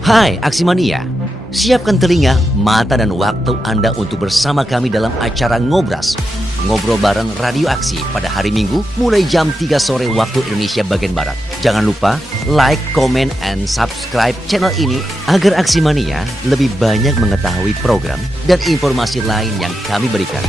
Hai Aksimania, siapkan telinga, mata dan waktu Anda untuk bersama kami dalam acara Ngobras. Ngobrol bareng Radio Aksi pada hari Minggu mulai jam 3 sore waktu Indonesia bagian Barat. Jangan lupa like, comment, and subscribe channel ini agar Aksimania lebih banyak mengetahui program dan informasi lain yang kami berikan.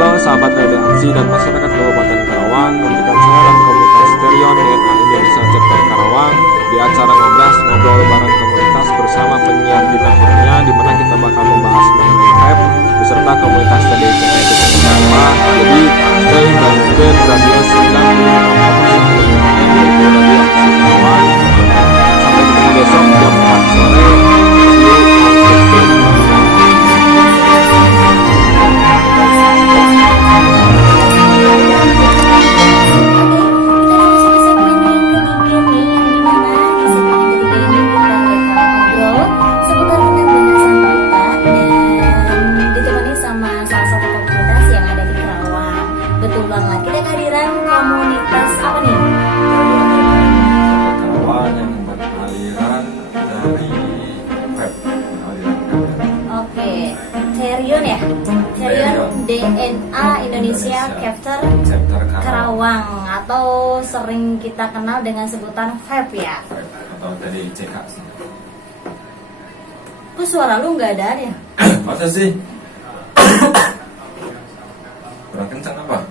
Halo sahabat Radio Aksi dan masyarakat Kabupaten Karawang, nantikan saya dan komunitas Terion DNA Indonesia Chapter Karawang di acara Ngobras, ngobrol bareng komunitas bersama penyiar bintang tamunya, di mana kita bakal membahas mengenai vape beserta komunitas TDC itu sama. Jadi stay dan mungkin Radio 96,1 yaitu Radio Aksi Karawang. Sampai ketemu besok jam 4 sore. DNA Indonesia Chapter Karawang, atau sering kita kenal dengan sebutan vape ya. Atau dari CK sih. Kok suara lu nggak ada ya? Masa sih? Kurang kencang apa?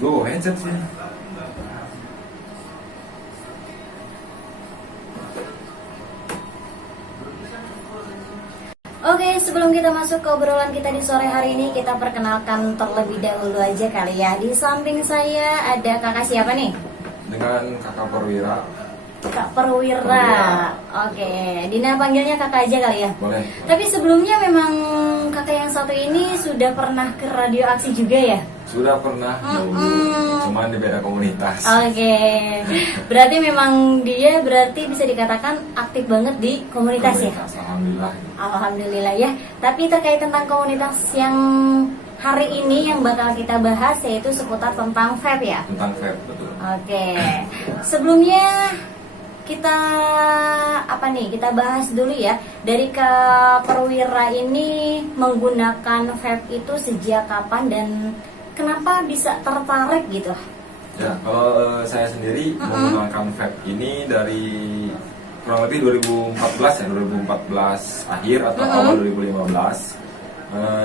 Gue headset sih. Oke, sebelum kita masuk ke obrolan kita di sore hari ini, kita perkenalkan terlebih dahulu aja kali ya. Di samping saya ada kakak siapa nih? Dengan kakak Perwira. Kak Perwira. Oke, Dina panggilnya kakak aja kali ya? Boleh. Tapi sebelumnya memang kakak yang satu ini sudah pernah ke Radio Aksi juga ya? Sudah pernah dulu, cuman di beda komunitas. Oke, berarti memang dia bisa dikatakan aktif banget di komunitas ya? Alhamdulillah. Alhamdulillah ya. Tapi terkait tentang komunitas yang hari ini yang bakal kita bahas, yaitu seputar tentang vape ya? Tentang vape, betul. Oke, sebelumnya kita kita bahas dulu ya, dari Kak Perwira ini menggunakan vape itu sejak kapan dan kenapa bisa tertarik gitu? Ya, kalau saya sendiri menggunakan vape ini dari kurang lebih 2014 ya, 2014 akhir atau awal 2015.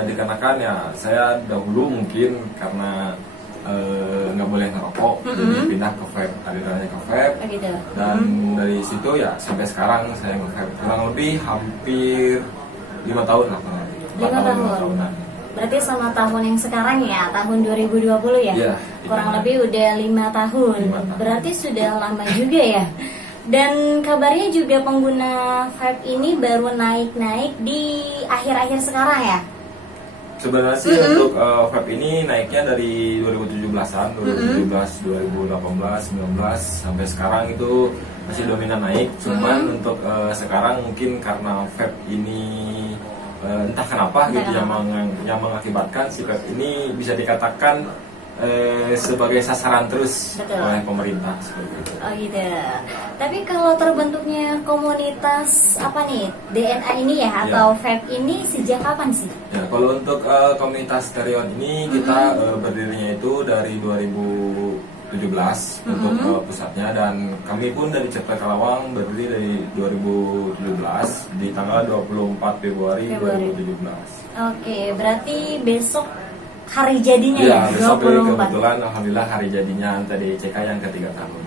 Dikarenakan ya saya dahulu mungkin karena nggak boleh ngerokok, jadi pindah ke vape, alirannya ke vape, Gitu. dan dari situ ya sampai sekarang saya nge-vape kurang lebih hampir 5 tahun lah, 5 tahun. Berarti sama tahun yang sekarang ya, tahun 2020 ya? Iya. Kurang lebih udah 5 tahun. 5 tahun. Berarti sudah lama juga ya. Dan kabarnya juga pengguna vape ini baru naik-naik di akhir-akhir sekarang ya? Sebenarnya sih untuk vape ini naiknya dari 2017-an, 2017, 2018, 19 sampai sekarang itu masih dominan naik. Cuman untuk sekarang mungkin karena vape ini entah kenapa gitu yang mengakibatkan si vape ini bisa dikatakan sebagai sasaran terus. Betul. Oleh pemerintah seperti itu. Oh gitu. Tapi kalau terbentuknya komunitas DNA ini ya, atau vape ini sejak kapan sih? Ya, kalau untuk komunitas Terion ini kita berdirinya itu dari 2017 untuk pusatnya, dan kami pun dari Chapter Karawang berdiri dari 2017 di tanggal 24 Februari 2017. Oke, berarti besok hari jadinya Ya, ya, besok 24. kebetulan alhamdulillah hari jadinya TDCK yang ketiga tahun.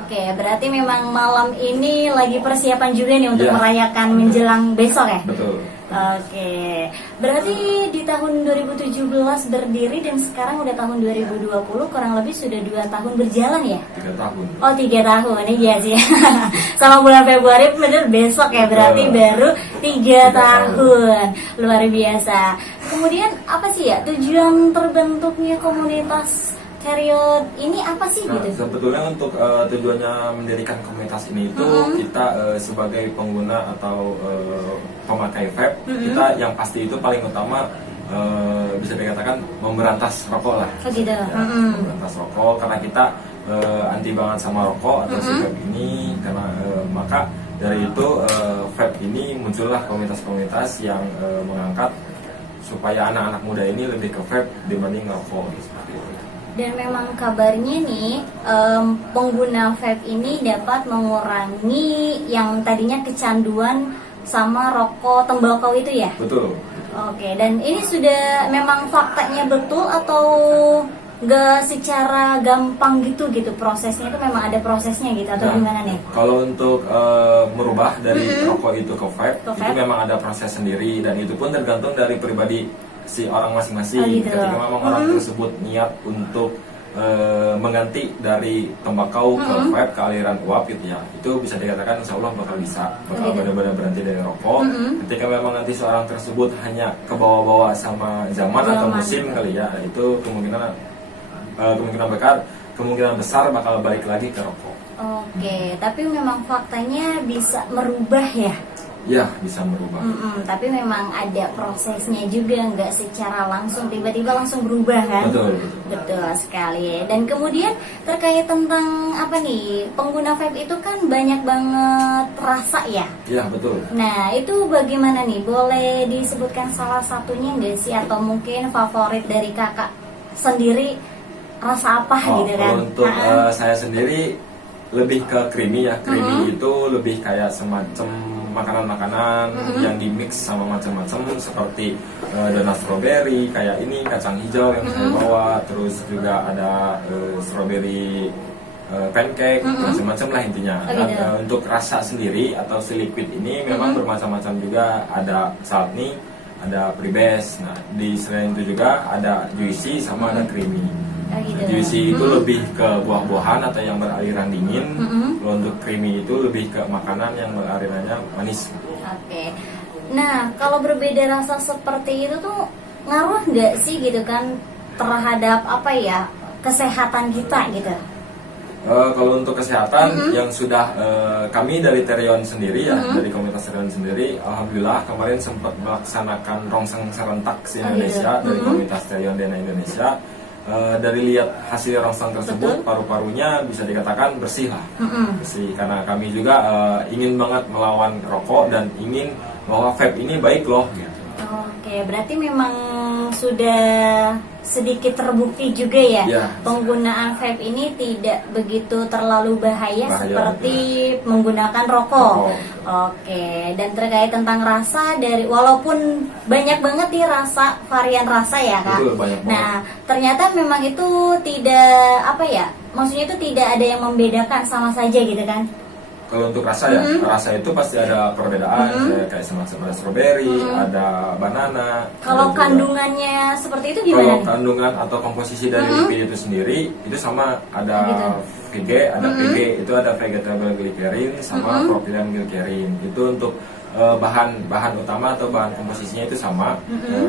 Oke, berarti memang malam ini lagi persiapan juga nih untuk Ya. merayakan menjelang besok ya? Betul. Oke, berarti di tahun 2017 berdiri dan sekarang udah tahun 2020, kurang lebih sudah 2 tahun berjalan ya? 3 tahun. Oh, 3 tahun, iya sih. Sama bulan Februari bener besok ya, berarti baru 3 tahun. Luar biasa. Kemudian apa sih ya tujuan terbentuknya komunitas Terion ini apa sih Nah, gitu? sebetulnya untuk tujuannya mendirikan komunitas ini itu kita sebagai pengguna atau pemakai vape, kita yang pasti itu paling utama bisa dikatakan memberantas rokok lah. Oh gitu. Ya, memberantas rokok karena kita anti banget sama rokok atau si vape ini, karena maka dari itu vape ini muncullah komunitas-komunitas yang mengangkat supaya anak-anak muda ini lebih ke vape dibanding rokok seperti itu. Dan memang kabarnya nih pengguna vape ini dapat mengurangi yang tadinya kecanduan sama rokok tembakau itu ya? Betul. Oke, dan ini sudah memang faktanya betul atau nggak secara gampang gitu prosesnya itu memang ada prosesnya gitu atau gimana nih? Kalau untuk merubah dari rokok itu ke vape, itu memang ada proses sendiri dan itu pun tergantung dari pribadi si orang masing-masing. Oh, gitu. Ketika memang orang tersebut niat untuk mengganti dari tembakau ke vape, ke aliran uap gitu ya, itu bisa dikatakan insya Allah bakal benar-benar berhenti dari rokok. Ketika memang nanti seorang tersebut hanya kebawa-bawa sama zaman atau musim kali ya, itu kemungkinan besar bakal balik lagi ke rokok. Oke, tapi memang faktanya bisa merubah ya? Ya, bisa merubah. Tapi memang ada prosesnya juga, nggak secara langsung tiba-tiba langsung berubah kan? Betul sekali. Dan kemudian terkait tentang apa nih, pengguna vape itu kan banyak banget rasa ya? Iya, betul. Nah, itu bagaimana nih? Boleh disebutkan salah satunya nggak sih? Atau mungkin favorit dari kakak sendiri rasa apa gitu kan? Untuk saya sendiri lebih ke creamy ya. Creamy itu lebih kayak semacam makanan-makanan yang di mix sama macam-macam seperti donat strawberry kayak ini, kacang hijau yang saya bawa, terus juga ada strawberry pancake, macam-macam lah intinya. Dan untuk rasa sendiri atau si liquid ini memang bermacam-macam juga, ada salty, ada pre-base. Nah, di selain itu juga ada juicy sama ada creamy. Juicy itu lebih ke buah-buahan atau yang beraliran dingin. Kalau untuk creamy itu lebih ke makanan yang beralirannya manis. Oke. Nah, kalau berbeda rasa seperti itu tuh ngaruh nggak sih gitu kan terhadap apa ya kesehatan kita gitu? Kalau untuk kesehatan yang sudah kami dari Terion sendiri ya, dari komunitas Terion sendiri, alhamdulillah kemarin sempat melaksanakan rongseng serentak se Indonesia dari komunitas Terion Dena Indonesia. Dari lihat hasil rongseng tersebut, paru-parunya bisa dikatakan bersih lah, bersih karena kami juga ingin banget melawan rokok dan ingin bahwa vape ini baik loh. Gitu. Oke, berarti memang sudah sedikit terbukti juga ya, penggunaan vape ini tidak begitu terlalu bahaya seperti menggunakan rokok. Oke, dan terkait tentang rasa dari walaupun banyak banget nih rasa, varian rasa ya Kak. Nah, ternyata memang itu tidak apa ya, maksudnya itu tidak ada yang membedakan, sama saja gitu kan? Kalau untuk rasa ya, rasa itu pasti ada perbedaan, kayak semacam ada strawberry, ada banana. Kalau kandungannya seperti itu gimana? Kalau kandungan atau komposisi dari liquid itu sendiri, itu sama, ada VG, ada PG, itu ada vegetable glycerin sama propylene glycerin. Itu untuk bahan utama atau bahan komposisinya itu sama,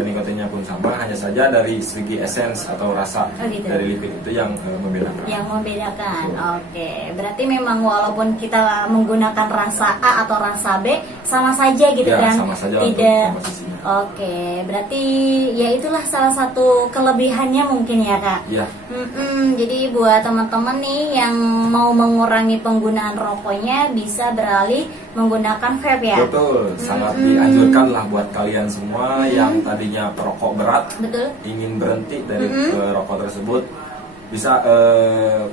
nikotinnya pun sama, hanya saja dari segi essence atau rasa dari liquid itu yang membedakan. Yang membedakan, oke. Berarti memang walaupun kita menggunakan rasa A atau rasa B sama saja gitu ya, kan? Sama saja tidak. Untuk komposisinya. Oke, berarti ya itulah salah satu kelebihannya mungkin ya Kak. Iya. Jadi buat teman-teman nih yang mau mengurangi penggunaan rokoknya bisa beralih menggunakan vape ya. Betul, sangat dianjurkan lah buat kalian semua yang tadinya perokok berat, ingin berhenti dari rokok tersebut, bisa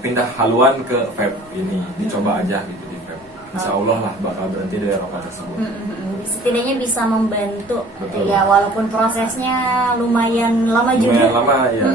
pindah haluan ke vape ini, dicoba aja gitu di vape. Insya Allah lah bakal berhenti dari rokok tersebut. Setidaknya bisa membantu ya, walaupun prosesnya lumayan lama juga. Lumayan lama ya.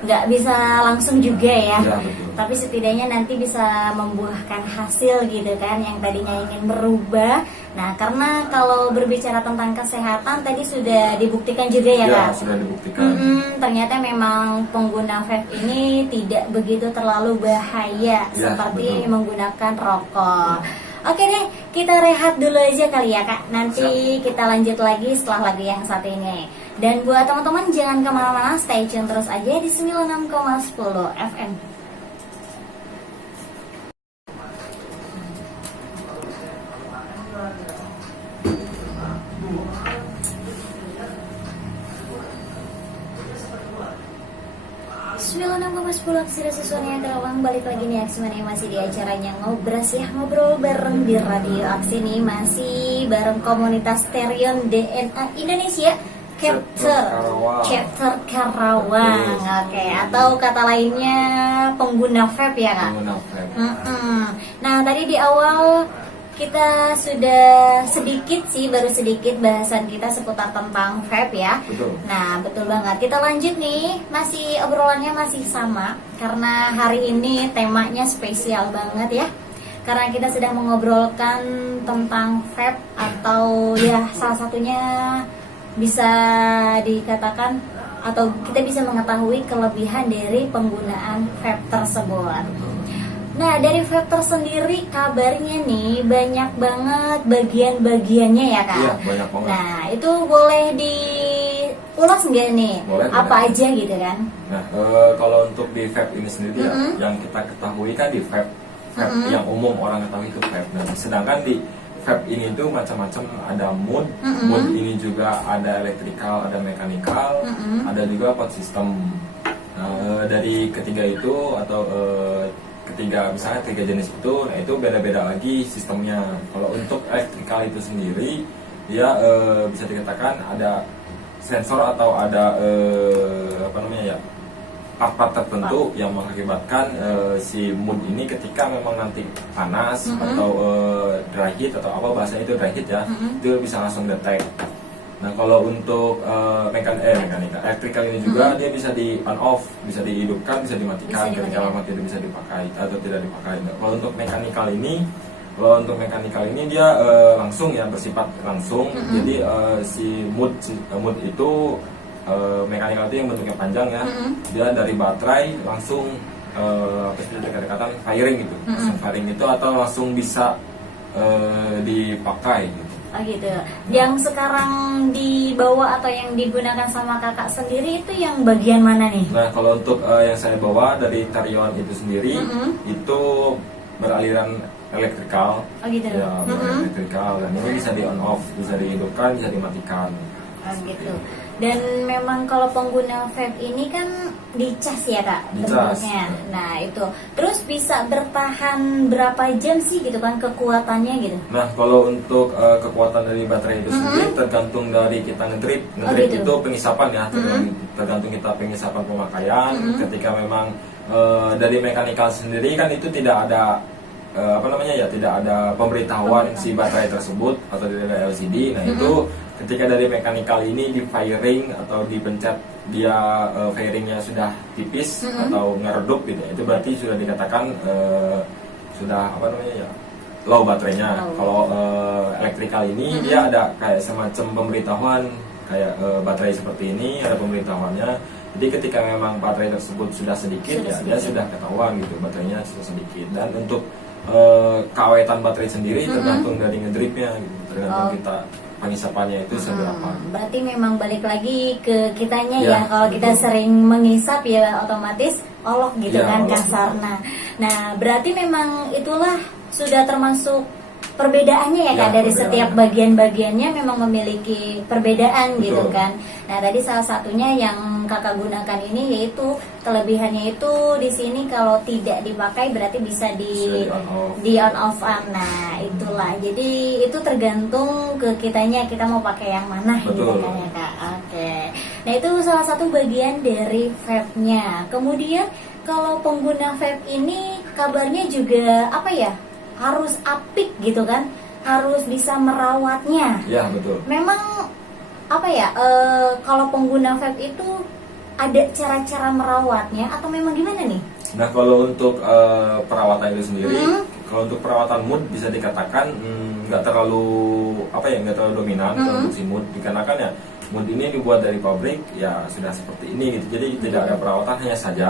Nggak bisa langsung juga ya. Betul. Tapi setidaknya nanti bisa membuahkan hasil gitu kan, yang tadinya ingin berubah. Nah, karena kalau berbicara tentang kesehatan tadi sudah dibuktikan juga ya Kak? Sudah dibuktikan. Ternyata memang pengguna vape ini tidak begitu terlalu bahaya seperti menggunakan rokok. Oke deh, kita rehat dulu aja kali ya Kak. Nanti kita lanjut lagi setelah lagu yang satu ini. Dan buat teman-teman jangan kemana-mana, stay tune terus aja di 96,10 FM. 96,10 Aksi Susuannya Karawang. Balik lagi nih Aksi masih di acaranya Ngobras ya. Ngobrol bareng di Radio Aksi nih. Masih bareng komunitas Terion DNA Indonesia Chapter Karawang. Oke, atau kata lainnya pengguna vape ya Kak? Pengguna vape. Nah tadi di awal kita sudah baru sedikit bahasan kita seputar tentang vape ya. Betul. Nah betul banget. Kita lanjut nih, obrolannya masih sama karena hari ini temanya spesial banget ya. Karena kita sedang mengobrolkan tentang vape atau ya salah satunya bisa dikatakan atau kita bisa mengetahui kelebihan dari penggunaan vape tersebut. Nah dari vape tersendiri kabarnya nih banyak banget bagian-bagiannya ya Kak? Iya banyak banget. Nah itu boleh diulas nggak nih? Boleh, apa boleh. aja gitu kan? Nah kalau untuk di vape ini sendiri ya, yang kita ketahui kan di vape yang umum orang ketahui itu vape. Nah sedangkan di vape ini tuh macam-macam, ada mood ini juga ada elektrikal, ada mekanikal, ada juga pot system. Dari ketiga itu atau misalnya tiga jenis itu, nah itu beda-beda lagi sistemnya. Kalau untuk elektrikal itu sendiri, dia bisa dikatakan ada sensor atau ada part-part tertentu yang mengakibatkan si mood ini ketika memang nanti panas atau dry heat atau apa bahasanya itu dry heat ya, itu bisa langsung detect. Nah kalau untuk mekanika elektrikal ini juga dia bisa di on off, bisa dihidupkan, bisa dimatikan ketika memang tidak bisa dipakai atau tidak dipakai. Nah, kalau untuk mekanikal ini dia langsung ya, bersifat langsung. Jadi si mood itu mekanikal itu yang bentuknya panjang ya, dia dari baterai langsung dikatakan firing gitu, langsung firing itu atau langsung bisa dipakai gitu. Oh gitu. Yang sekarang dibawa atau yang digunakan sama kakak sendiri itu yang bagian mana nih? Nah kalau untuk yang saya bawa dari Terion itu sendiri itu beraliran elektrikal. Oh gitu. Ya, elektrikal, dan ini bisa di on off, bisa dihidupkan, bisa dimatikan. Oh gitu. Dan memang kalau pengguna vape ini kan dicas ya Kak bentuknya. Nah itu terus bisa bertahan berapa jam sih gitu kan kekuatannya gitu? Nah kalau untuk kekuatan dari baterai itu sendiri tergantung dari kita ngedrip gitu. Itu pengisapan ya, tergantung kita pengisapan pemakaian. Ketika memang dari mekanikal sendiri kan itu tidak ada tidak ada pemberitahuan si baterai tersebut atau tidak ada LCD. Nah itu ketika dari mekanikal ini di firing atau dipencet dia firingnya sudah tipis atau ngeredup gitu, itu berarti sudah dikatakan sudah low baterainya. Kalau elektrikal ini dia ada kayak semacam pemberitahuan kayak baterai seperti ini ada pemberitahuannya. Jadi ketika memang baterai tersebut sudah sedikit dia sudah ketahuan gitu baterainya sudah sedikit. Dan untuk keawetan baterai sendiri tergantung dari ngedripnya gitu, tergantung kita pengisapannya itu seberapa. Berarti memang balik lagi ke kitanya ya. Kalau kita sering mengisap ya otomatis olok gitu kan kasarnya. Nah berarti memang itulah sudah termasuk perbedaannya ya Kak, dari setiap bagian-bagiannya memang memiliki perbedaan gitu kan. Nah tadi salah satunya yang kakak gunakan ini yaitu kelebihannya itu di sini kalau tidak dipakai berarti bisa di on off. Nah itulah, jadi itu tergantung ke kitanya, kita mau pakai yang mana gitu kan ya Kak. Oke. Nah itu salah satu bagian dari vape-nya. Kemudian kalau pengguna vape ini kabarnya juga harus apik gitu kan, harus bisa merawatnya. Ya betul. Memang kalau pengguna vape itu ada cara-cara merawatnya atau memang gimana nih? Nah kalau untuk perawatan itu sendiri, kalau untuk perawatan mood bisa dikatakan nggak terlalu dominan untuk si mood, dikarenakan ya mood ini dibuat dari pabrik ya sudah seperti ini gitu. Jadi tidak ada perawatan, hanya saja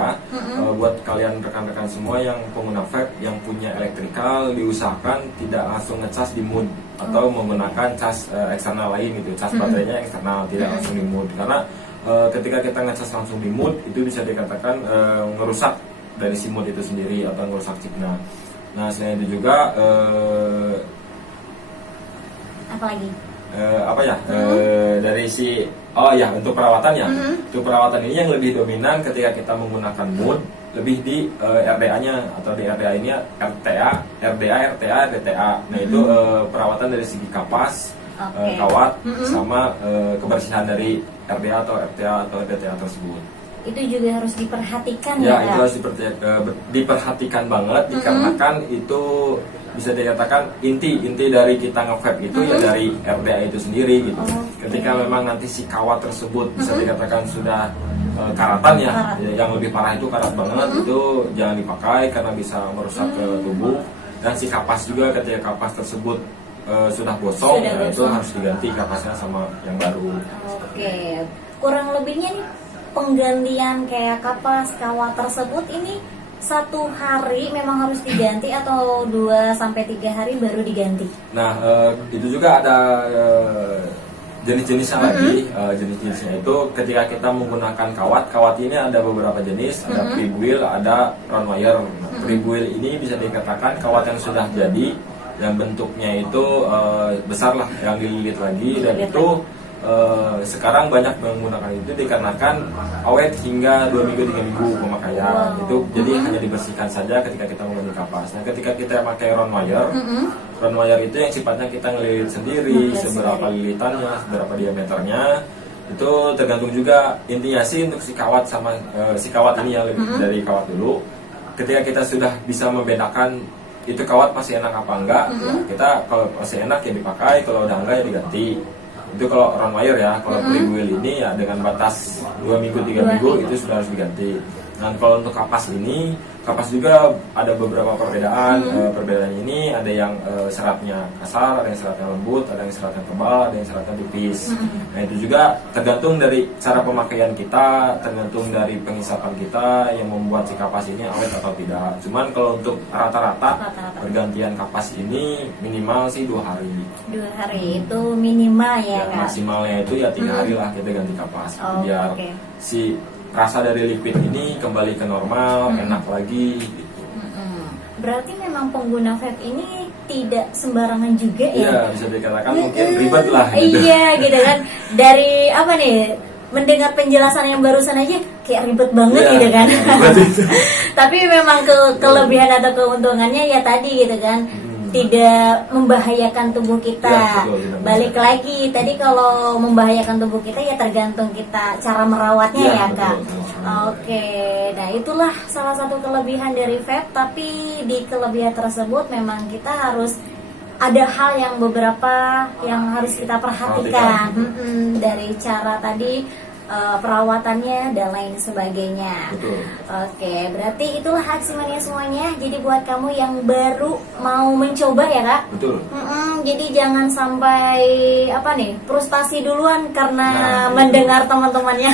buat kalian rekan-rekan semua yang pengguna vape yang punya elektrikal, diusahakan tidak langsung ngecas di mood atau menggunakan cas eksternal lain gitu, cas baterainya eksternal, tidak langsung di mood. Karena ketika kita ngecas langsung di mood itu bisa dikatakan ngerusak dari si mood itu sendiri atau ngerusak chipnya. Nah selain itu juga apalagi? dari si untuk perawatannya. Untuk perawatan ini yang lebih dominan ketika kita menggunakan mood lebih di RDA-nya atau di RDA ini RTA, RDTA. Nah itu perawatan dari segi kapas, kawat, sama kebersihan dari RDA atau RTA atau RDTA tersebut. Itu juga harus diperhatikan ya. Itu harus diperhatikan banget dikarenakan itu bisa dikatakan inti dari kita nge-vape itu ya dari RDA itu sendiri gitu. Ketika memang nanti si kawat tersebut bisa dikatakan sudah karatan ya, yang lebih parah itu karat banget, itu jangan dipakai karena bisa merusak ke tubuh. Dan si kapas juga ketika kapas tersebut sudah gosong, itu harus diganti kapasnya sama yang baru. Oke, kurang lebihnya nih penggantian kayak kapas kawat tersebut ini 1 hari memang harus diganti atau 2-3 hari baru diganti? Nah itu juga ada jenis-jenisnya lagi. Jenis-jenisnya itu ketika kita menggunakan kawat ini ada beberapa jenis, ada pre-build, ada round wire. Pre-build ini bisa dikatakan kawat yang sudah jadi, yang bentuknya itu besar lah, yang dililit lagi, dan itu sekarang banyak menggunakan itu dikarenakan awet hingga 2 minggu 3 minggu pemakaian. Itu jadi hanya dibersihkan saja ketika kita mengganti kapas. Nah ketika kita pakai round wire itu yang sifatnya kita ngelilit sendiri, seberapa lilitannya, seberapa diameternya, itu tergantung juga intinya sih untuk si kawat sama si kawat ini ya, dari kawat dulu. Ketika kita sudah bisa membedakan itu kawat masih enak apa enggak, ya kita kalau masih enak ya dipakai, kalau udah enggak ya diganti. Itu kalau round wire ya. Kalau pre-build ini ya dengan batas 2 minggu 3 minggu itu sudah harus diganti. Dan kalau untuk kapas ini, kapas juga ada beberapa perbedaan. Perbedaan ini ada yang seratnya kasar, ada yang seratnya lembut, ada yang seratnya tebal, ada yang seratnya tipis. Nah itu juga tergantung dari cara pemakaian kita, tergantung dari pengisapan kita yang membuat si kapas ini awet atau tidak. Cuman kalau untuk rata-rata pergantian kapas ini minimal sih 2 hari. 2 hari itu minimal ya Kak? Maksimalnya itu ya 3 hari lah kita ganti kapas, biar si rasa dari liquid ini kembali ke normal, enak lagi gitu. Berarti memang pengguna vape ini tidak sembarangan juga ya? Iya, bisa dikatakan mungkin ribet lah gitu. Iya gitu kan. Dari apa nih, mendengar penjelasan yang barusan aja kayak ribet banget gitu kan. Tapi memang kelebihan atau keuntungannya ya tadi gitu kan, tidak membahayakan tubuh kita. Ya, betul, balik lagi tadi, kalau membahayakan tubuh kita ya tergantung kita cara merawatnya ya Kak. Oke, nah itulah salah satu kelebihan dari vape. Tapi di kelebihan tersebut memang kita harus ada hal yang beberapa yang harus kita perhatikan. Dari cara tadi perawatannya dan lain sebagainya. Betul. Oke, berarti itulah Aksimania semuanya. Jadi buat kamu yang baru mau mencoba ya Kak. Betul. Jadi jangan sampai frustasi duluan karena mendengar teman-temannya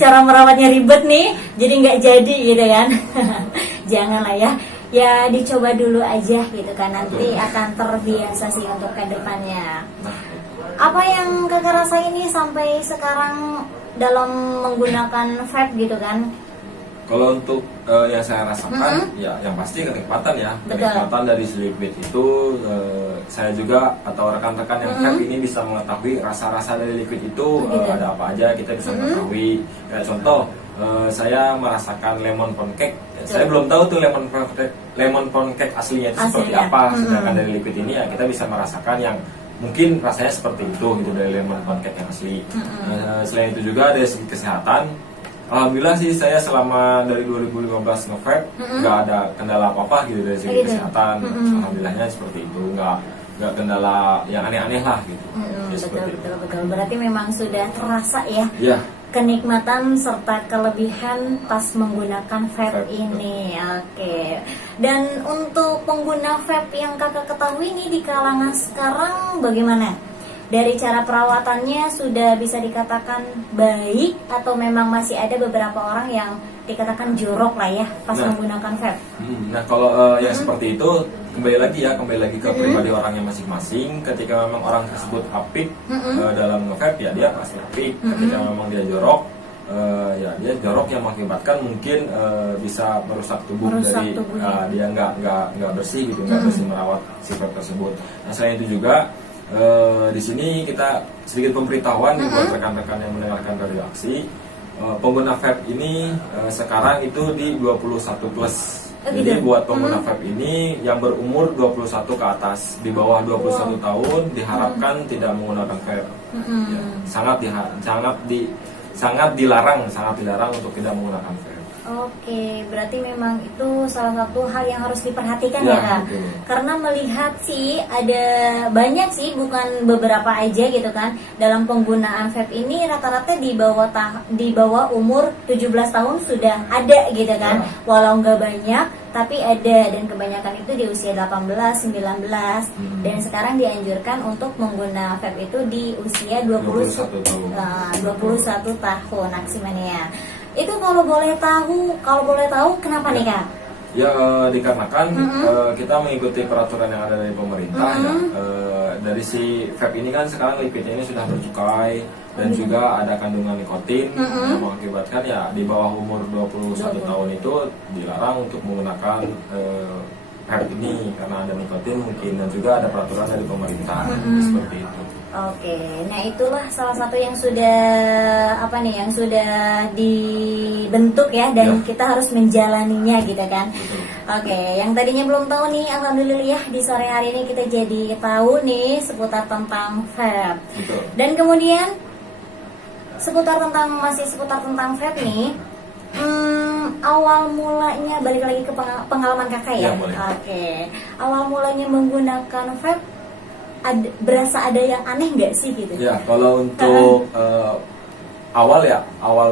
cara merawatnya ribet nih, jadi nggak jadi gitu kan. Janganlah ya dicoba dulu aja gitu kan, nanti akan terbiasa sih untuk kedepannya. Apa yang Kakak rasain nih sampai sekarang dalam menggunakan vape gitu kan? Kalau untuk yang saya rasakan, ya yang pasti kenikmatan ya. Kenikmatan dari liquid itu, saya juga atau rekan-rekan yang vape ini bisa mengetahui rasa-rasa dari liquid itu ada apa aja, kita bisa mengetahui. Kayak contoh, saya merasakan lemon pound cake. Saya belum tahu tuh lemon pound cake aslinya itu seperti apa. Sedangkan dari liquid ini ya kita bisa merasakan yang mungkin rasanya seperti itu gitu dari lemon pound cake yang asli. Selain itu juga dari segi kesehatan, alhamdulillah sih saya selama dari 2015 nge-vape nggak ada kendala apa-apa gitu dari segi kesehatan. Alhamdulillahnya seperti itu, nggak kendala yang aneh-aneh lah gitu. Betul. Berarti memang sudah terasa ya. Kenikmatan serta kelebihan pas menggunakan vape ini. Oke. Dan untuk pengguna vape yang Kakak ketahui nih di kalangan sekarang bagaimana? Dari cara perawatannya sudah bisa dikatakan baik atau memang masih ada beberapa orang yang dikatakan jorok lah ya pas menggunakan vape? Nah kalau yang seperti itu kembali lagi ke pribadi orangnya masing-masing. Ketika memang orang tersebut apik dalam nge-vape ya dia pasti apik. Ketika memang dia jorok, ya dia jorok yang mengakibatkan mungkin bisa merusak tubuh dari dia nggak bersih gitu, nggak bersih merawat si vape tersebut. Nah selain itu juga Di sini kita sedikit pemberitahuan buat rekan-rekan yang mendengarkan Radio Aksi. Pengguna vape ini sekarang itu di 21 plus. Jadi buat pengguna vape ini yang berumur 21 ke atas, di bawah 21 tahun diharapkan tidak menggunakan vape. Ya, sangat dilarang untuk tidak menggunakan vape. Oke, berarti memang itu salah satu hal yang harus diperhatikan ya Kak. Betul. Karena melihat sih ada banyak sih, bukan beberapa aja gitu kan. Dalam penggunaan vape ini rata-rata di bawah umur 17 tahun sudah ada gitu kan. Walau nggak banyak, tapi ada, dan kebanyakan itu di usia 18, 19 dan sekarang dianjurkan untuk menggunakan vape itu di usia 21 tahun Aksimania. Itu kalau boleh tahu kenapa nih Kak? Ya dikarenakan kita mengikuti peraturan yang ada dari pemerintah ya. Dari si vape ini kan sekarang lipidnya ini sudah bercukai dan juga ada kandungan nikotin yang mengakibatkan ya di bawah umur 21 tahun itu dilarang untuk menggunakan vape ini karena ada nikotin mungkin, dan juga ada peraturan dari pemerintah seperti itu. Oke, nah itulah salah satu yang sudah dibentuk ya, dan kita harus menjalaninya gitu kan. Oke, yang tadinya belum tahu nih, alhamdulillah di sore hari ini kita jadi tahu nih seputar tentang vape. Dan kemudian seputar tentang vape nih. Awal mulanya balik lagi ke pengalaman kakak ya. Oke, awal mulanya menggunakan vape berasa ada yang aneh nggak sih gitu? Ya, kalau untuk awal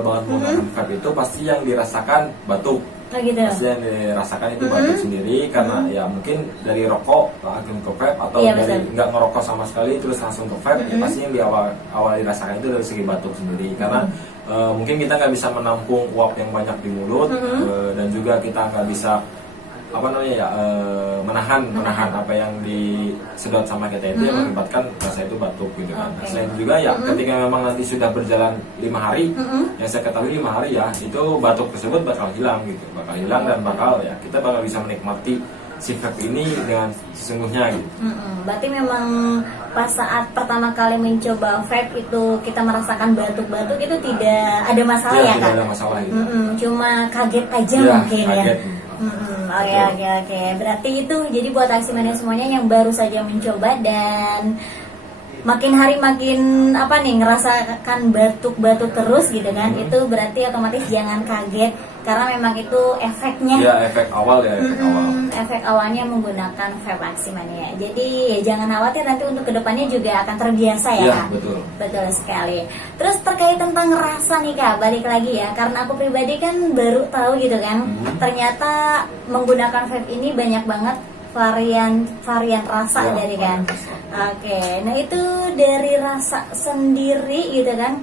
banget menggunakan vape itu pasti yang dirasakan batuk. Gitu. Pasti yang dirasakan itu batuk sendiri karena ya mungkin dari rokok langsung ke vape atau dari nggak ngerokok sama sekali terus langsung ke vape, ya pasti yang di awal dirasakan itu dari segi batuk sendiri karena mungkin kita nggak bisa menampung uap yang banyak di mulut dan juga kita nggak bisa menahan apa yang disedot sama kita itu yang mengakibatkan rasa itu batuk gitu kan. Selain itu juga ya ketika memang nanti sudah berjalan 5 hari, yang saya ketahui 5 hari ya itu batuk tersebut bakal hilang dan kita bakal bisa menikmati si vape ini dengan sesungguhnya gitu. Berarti memang pas saat pertama kali mencoba vape itu kita merasakan batuk-batuk itu tidak ada masalah ya Kak? Tidak ada masalah gitu. Cuma kaget aja mungkin kaget. Oke. Berarti itu jadi buat Aksimania semuanya yang baru saja mencoba dan makin hari makin ngerasakan batuk-batuk terus gitu kan, itu berarti otomatis jangan kaget karena memang itu efeknya. Ya, efek awal. Efek awalnya menggunakan vape Aksimania. Jadi ya jangan khawatir, nanti untuk kedepannya juga akan terbiasa ya. Ya, betul sekali. Terus terkait tentang rasa nih Kak, balik lagi ya, karena aku pribadi kan baru tahu gitu kan, ternyata menggunakan vape ini banyak banget varian rasa dari kan. Oke, nah itu dari rasa sendiri gitu kan.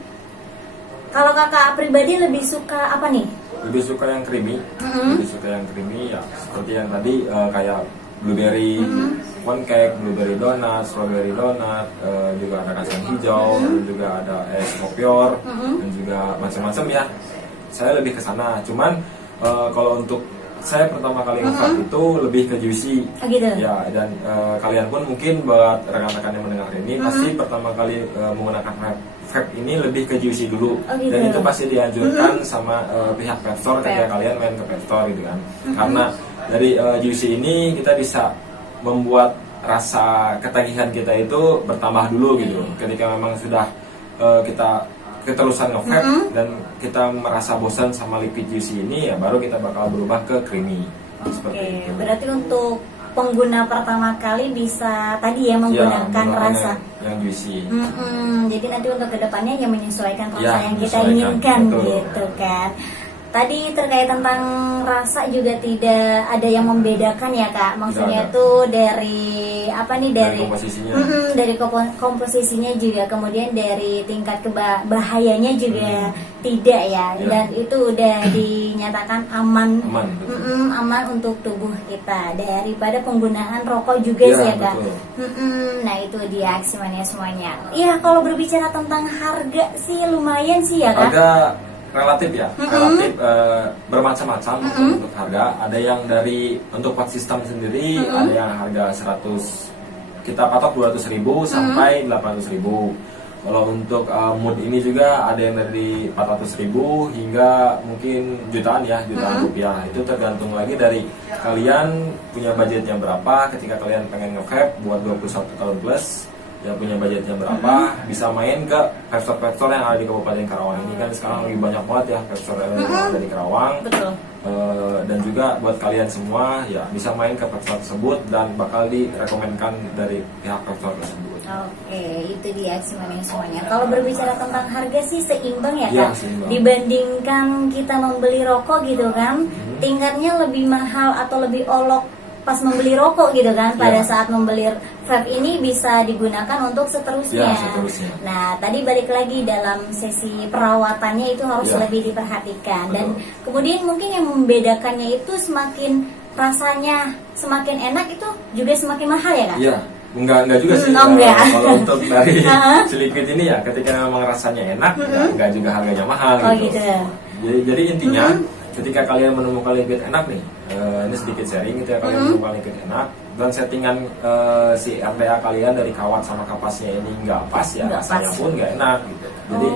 Kalau kakak pribadi lebih suka apa nih? Lebih suka yang creamy. Ya seperti yang tadi kayak blueberry pancake, blueberry donut, strawberry donut, juga ada kacang hijau, juga ada es kopior dan juga macam-macam ya. Saya lebih ke sana. Cuman kalau untuk saya pertama kali nge-vape itu lebih ke juicy. Ya, dan kalian pun mungkin buat rekan-rekan yang mendengar ini pasti pertama kali menggunakan vape ini lebih ke juicy dulu. Dan itu pasti dianjurkan sama pihak vape store ketika kalian main ke vape store gitu kan. Karena dari juicy ini kita bisa membuat rasa ketagihan kita itu bertambah dulu gitu. Ketika memang sudah kita keterusan nge-vape dan kita merasa bosan sama liquid juicy ini, ya baru kita bakal berubah ke creamy. Seperti itu. Berarti untuk pengguna pertama kali bisa tadi ya menggunakan rasa yang juicy. Jadi nanti untuk kedepannya yang menyesuaikan rasa yang kita inginkan. Gitu kan. Tadi terkait tentang rasa juga tidak ada yang membedakan ya Kak. Maksudnya tuh dari komposisinya. Dari komposisinya juga, kemudian dari tingkat bahayanya juga tidak ya. Dan itu udah dinyatakan aman untuk tubuh kita daripada penggunaan rokok juga sih ya Kak. Nah itu dia Aksimania semuanya. Ya kalau berbicara tentang harga sih lumayan sih ya Kak. Relatif bermacam-macam untuk harga. Ada yang untuk part system sendiri ada yang harga 100 kita patok 200.000 sampai 800.000. Kalau untuk mood ini juga ada yang dari 400.000 hingga mungkin jutaan rupiah. Itu tergantung lagi dari kalian punya budgetnya berapa. Ketika kalian pengen nge-vape buat 21 tahun plus, yang punya budgetnya berapa, bisa main ke vape store yang ada di Kabupaten Karawang. Ini kan sekarang lagi banyak banget ya vape store yang ada di Karawang. Betul. Dan juga buat kalian semua ya bisa main ke vape store tersebut dan bakal direkomendkan dari pihak vape store tersebut. Oke, itu dia Aksimania semuanya. Kalau berbicara tentang harga sih seimbang ya Iya, Kak. seimbang. Dibandingkan kita membeli rokok gitu kan, tingkatnya lebih mahal atau lebih olok pas membeli rokok gitu kan. Pada saat membeli vape ini bisa digunakan untuk seterusnya. Ya, seterusnya. Nah, tadi balik lagi dalam sesi perawatannya itu harus lebih diperhatikan. Dan kemudian mungkin yang membedakannya itu semakin rasanya semakin enak itu juga semakin mahal ya Kak? Iya. Enggak juga sih. Enggak. Kalau untuk dari si liquid ini ya, ketika memang rasanya enak, enggak juga harganya mahal gitu. Jadi intinya ketika kalian menemukan liquid enak nih, ini sedikit sharing, ketika kalian menemukan liquid enak dan settingan si RDA kalian dari kawat sama kapasnya ini nggak pas ya, rasanya pun nggak enak gitu. Jadi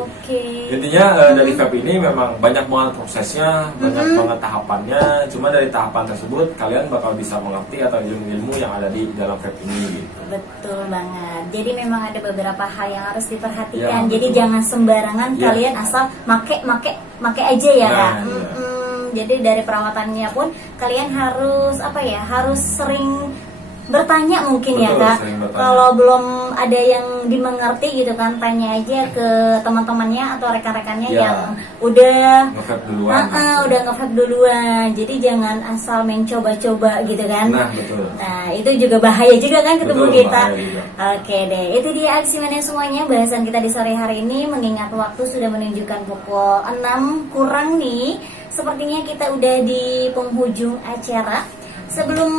intinya dari vape ini memang banyak banget prosesnya, banyak banget tahapannya. Cuma dari tahapan tersebut kalian bakal bisa mengerti atau ilmu-ilmu yang ada di dalam vape ini gitu. Betul banget. Jadi memang ada beberapa hal yang harus diperhatikan. Ya, Jadi jangan sembarangan kalian asal make aja ya Kak. Jadi dari perawatannya pun kalian harus harus sering bertanya mungkin. Betul, ya Kak. sering bertanya. Kalau belum ada yang dimengerti gitu kan, tanya aja ke teman-temannya atau rekan-rekannya yang udah nge-vape duluan. Udah nge-vape duluan. Jadi jangan asal main coba-coba gitu kan. Nah, betul. Nah, itu juga bahaya juga kan ke tubuh Betul, kita. bahaya juga. Oke deh, itu dia Aksimania semuanya bahasan kita di sore hari ini. Mengingat waktu sudah menunjukkan pukul 6 kurang nih. Sepertinya kita udah di penghujung acara. Sebelum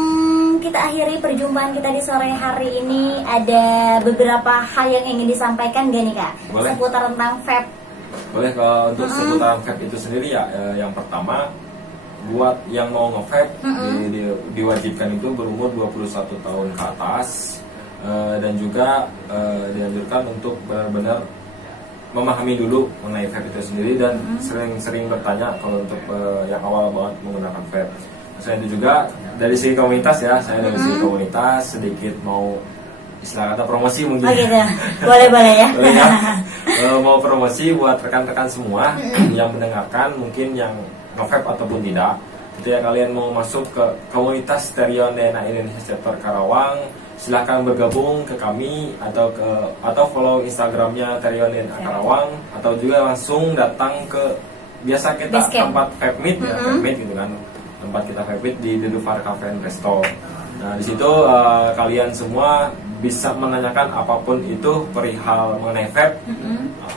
kita akhiri perjumpaan kita di sore hari ini, ada beberapa hal yang ingin disampaikan gak nih Kak? Boleh. Seputar tentang vape. Boleh. Kalau untuk seputaran vape itu sendiri ya, yang pertama buat yang mau nge-vape diwajibkan itu berumur 21 tahun ke atas, dan juga dianjurkan untuk benar-benar memahami dulu mengenai vape itu sendiri dan sering-sering bertanya kalau untuk yang awal banget menggunakan vape. Selain itu juga dari segi komunitas ya, saya dari segi komunitas sedikit mau istilah kata promosi mungkin. Oh gitu, boleh ya. Boleh ya. Mau promosi buat rekan-rekan semua yang mendengarkan, mungkin yang nge-vape ataupun tidak. Ketika kalian mau masuk ke komunitas Terion DNA Indonesia Chapter Karawang, silahkan bergabung ke kami atau follow Instagramnya Terion DNA Karawang, atau juga langsung datang ke biasa kita tempat vape meet ya, vape meet gitu kan. Tempat kita vape meet di Dudufar Cafe and Resto. Nah, di situ kalian semua bisa menanyakan apapun itu perihal mengenai vape.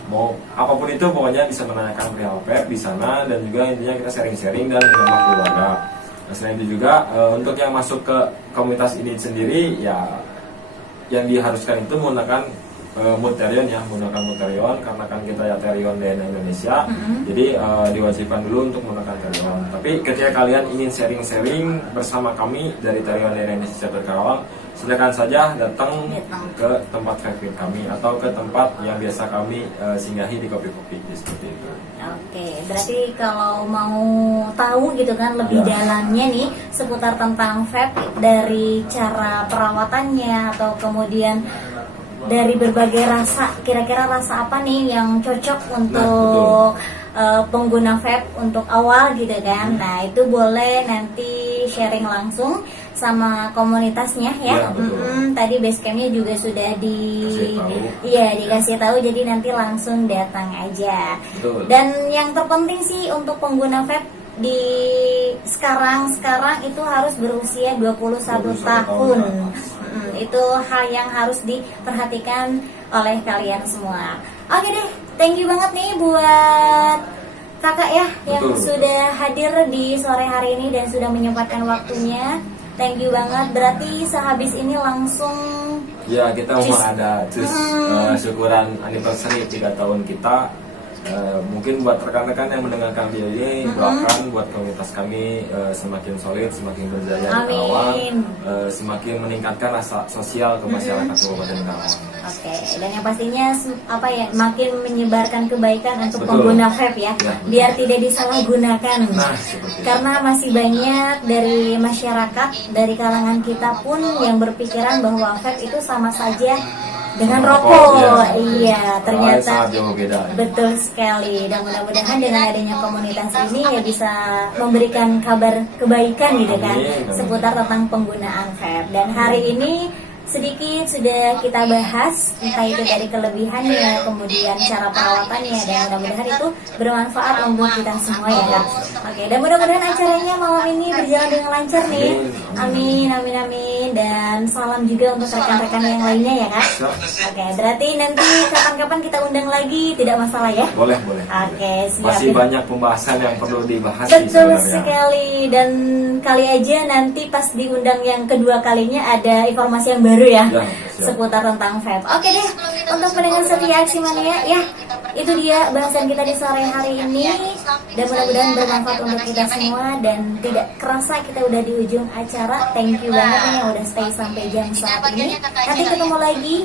Mau apapun itu pokoknya bisa menanyakan perihal vape di sana, dan juga intinya kita sharing-sharing dan menambah keluarga. Nah, selain itu juga untuk yang masuk ke komunitas ini sendiri ya, yang diharuskan itu menggunakan Muterion ya, menggunakan Muterion karena kan kita ya Terion DNA Indonesia. Jadi diwajibkan dulu untuk menggunakan Terion. Tapi ketika kalian ingin sharing-sharing bersama kami dari Terion DNA Indonesia Chapter Karawang, silakan saja datang ke tempat vape kami atau ke tempat yang biasa kami singgahi di kopi-kopi seperti itu. Oke, berarti kalau mau tahu gitu kan lebih dalamnya nih seputar tentang vape, dari cara perawatannya atau kemudian dari berbagai rasa, kira-kira rasa apa nih yang cocok untuk pengguna vape untuk awal gitu kan. Nah, itu boleh nanti sharing langsung sama komunitasnya ya. Tadi basecampnya juga sudah dikasih tahu, jadi nanti langsung datang aja. Dan yang terpenting sih untuk pengguna vape di sekarang itu harus berusia 21 tahun. Itu hal yang harus diperhatikan oleh kalian semua. Oke deh, thank you banget nih buat kakak ya yang sudah hadir di sore hari ini dan sudah menyempatkan waktunya. Thank you banget. Berarti sehabis ini langsung ya kita mau ada syukuran anniversary 3 tahun kita. Mungkin buat rekan-rekan yang mendengarkan video ini, doakan buat komunitas kami semakin solid, semakin berjaya di Karawang, semakin meningkatkan rasa sosial ke masyarakat Kabupaten Karawang. Oke, dan yang pastinya makin menyebarkan kebaikan untuk pengguna vape ya, biar tidak disalahgunakan. Karena masih banyak dari masyarakat, dari kalangan kita pun yang berpikiran bahwa vape itu sama saja dengan rokok. Iya, ternyata betul sekali. Dan mudah-mudahan dengan adanya komunitas ini ya bisa memberikan kabar kebaikan gitu kan, seputar tentang penggunaan vape. Dan hari ini sedikit sudah kita bahas, entah itu dari kelebihannya, kemudian cara perawatannya, dan mudah-mudahan itu bermanfaat untuk kita semua ya Kak. Oke, dan mudah-mudahan acaranya malam ini berjalan dengan lancar nih. Amin, amin, amin. Dan salam juga untuk rekan-rekan yang lainnya ya Kak. Oke, berarti nanti kapan-kapan kita undang lagi, tidak masalah ya? Boleh, boleh. Oke, siap. Masih banyak pembahasan yang perlu dibahas. Betul sekali, dan kali aja nanti pas diundang yang kedua kalinya ada informasi yang baru ya, seputar tentang vape. Oke deh, untuk pendengar setia Aksi Mania ya, itu dia bahasan kita di sore hari ini, dan mudah-mudahan bermanfaat untuk kita semua. Dan tidak kerasa kita udah di ujung acara. Thank you banget nih yang udah stay sampai jam saat ini. Nanti ketemu lagi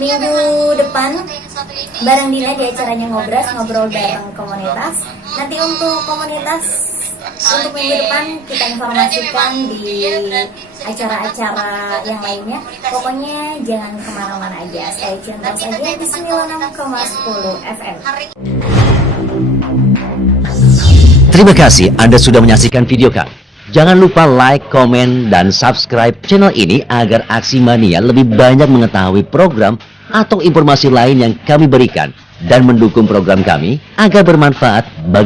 minggu depan bareng Dina di acaranya Ngobrol bareng komunitas. Nanti untuk komunitas untuk minggu depan kita informasikan di acara-acara yang lainnya. Pokoknya jangan kemana-mana aja, stay tune terus aja di 96,10 FM. Terima kasih Anda sudah menyaksikan video kami. Jangan lupa like, komen, dan subscribe channel ini agar Aksi Mania lebih banyak mengetahui program atau informasi lain yang kami berikan, dan mendukung program kami agar bermanfaat bagi